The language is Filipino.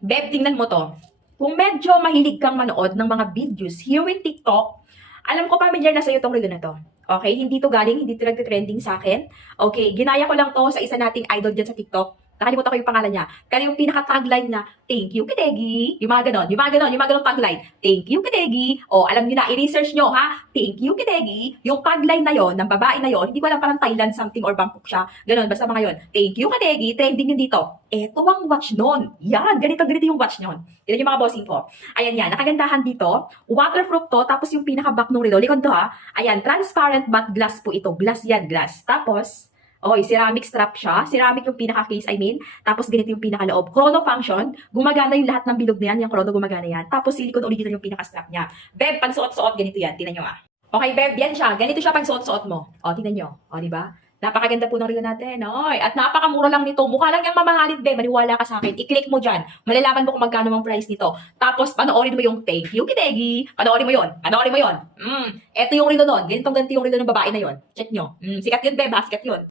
Beb, tingnan mo to. Kung medyo mahilig kang manood ng mga videos here in TikTok, alam ko familiar na sa'yo tong relo na to. Okay? Hindi to galing, hindi to nagtitrending sa akin. Okay, ginaya ko lang to sa isa nating idol dyan sa TikTok. Nakalimutan ko yung pangalan niya. Kaya yung pinaka-tagline na, thank you, Kitegi. Yung mga ganon, yung mga ganon tagline. Thank you, Kitegi. O, alam niyo na, i-research nyo, ha? Thank you, Kitegi. Yung tagline na yon ng babae na yon, hindi ko alam, parang Thailand something or Bangkok siya. Ganon, basta mga yon. Thank you, Kitegi. Trending yun dito. Eto ang watch nun. Yan, ganito yung watch nun. Yan yung mga bossing ko. Ayan yan, nakagandahan dito. Waterproof to, tapos yung pinaka-back nung relo. Likod to ha. Ayan, transparent matte glass po ito. Glass yan, glass. Tapos, ceramic strap siya. Ceramic yung pinaka-case, I mean. Tapos ganito yung pinaka-loob. Chrono function. Gumagana yung lahat ng bilog na yan. Yung chrono gumagana yan. Tapos silicone original yung pinaka-strap niya. Beb, pag suot-suot, ganito yan. Tingnan nyo ah. Okay, Beb, yan siya. Ganito siya pag suot-suot mo. Tingnan nyo. Di ba? Napakaganda po ng relo natin. Oy, at napakamura lang nito. Mukha lang yung mamahalin, Beb. Maniwala ka sa akin. I-click mo dyan. Malalaman mo kung magkano ang price nito. Tapos, panoorin mo yung thank you, Kitegi. Panoorin mo yon. Panoorin mo yon. Ito yung relo nun. Ganito yung relo ng babae na yon. Check nyo. Sikat yun, Beb. Sikat yun.